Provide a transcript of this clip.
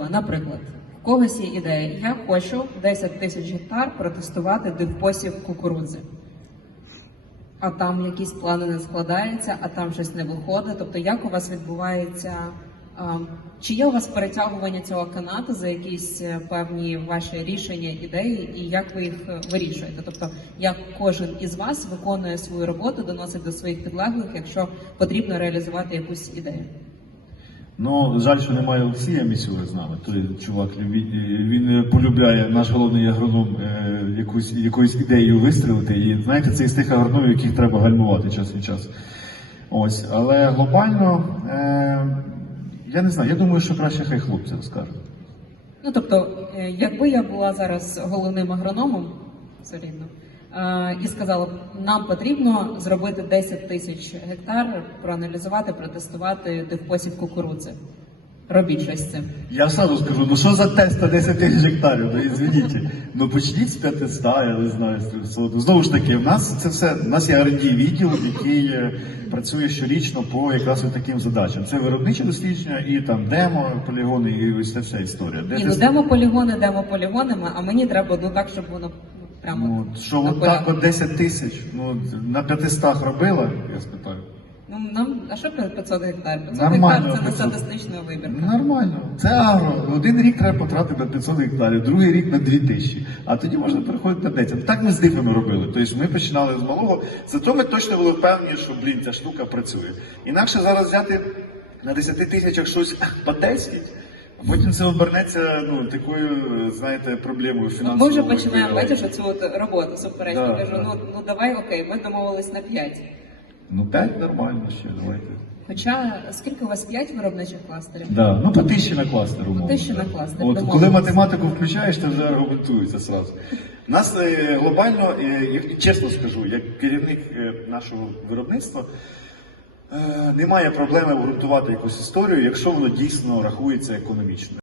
потреба. Наприклад, в когось є ідея, я хочу 10 тисяч гектар протестувати дивпосів кукурудзи. А там якісь плани не складаються, а там щось не виходить. Тобто, як у вас відбувається? а, Чи є у вас перетягування цього канату за якісь е, певні ваші рішення, ідеї, і як ви їх е, вирішуєте? Тобто, як кожен із вас виконує свою роботу, доносить до своїх підлеглих, якщо потрібно реалізувати якусь ідею? Ну, жаль, що немає Олексія Місюри з нами. Той чувак він, він полюбляє наш головний агроном е, якусь ідеєю вистрілити. І знаєте, це із тих агрономів, яких треба гальмувати час від часу. Ось, але глобально е, я не знаю. Я думаю, що краще хай хлопці розкажуть. Ну тобто, е, якби я була зараз головним агрономом, е, і сказала, нам потрібно зробити 10 тисяч гектар, проаналізувати, протестувати дивпосів кукурудзи. Робіть щось з цим. Я сразу скажу, ну що за тест на 10 тисяч гектарів? Ну извините. Ну почніть з 500, я не знаю, з 300. Знову ж таки, в нас це все, в нас є R&D відділ, який е, працює щорічно по якраз таким задачам. Це виробниче дослідження і там демо, полігони, і ось ця вся історія. Де Ні, ну демо полігони, демо полігонами, а мені треба ну так, щоб воно ну, прямо. Ну, що от так от 10 тисяч, ну на 500 робила, я спитаю. Ну нам а що 500 гектар? 500 Нормально, гектар це не 500. статистична вибірка. Нормально. Це агро. Один рік треба потратити на 500 гектарів, другий рік на 2000. А тоді можна переходити на 10. Так ми з дифами робили. Тобто ми починали з малого. Зато ми точно були впевнені, що блін, ця штука працює. Інакше зараз взяти на 10 тисячах щось по 10, а потім це обернеться ну, такою, знаєте, проблемою фінансовою. ми вже починаємо бачиш оцю от роботу суперечну. Да, Кажу, да. ну ну давай окей, ми домовились на 5. Ну 5 нормально ще, давайте. Хоча скільки у вас 5 виробничих кластерів? Да, ну по тисячі на кластер, умовно. тисячі на кластер, От, коли математику включаєш, то вже аргументується сразу. У нас е, глобально, е, я чесно скажу, як керівник е, нашого виробництва, немає проблеми обґрунтувати якусь історію, якщо воно дійсно рахується економічно.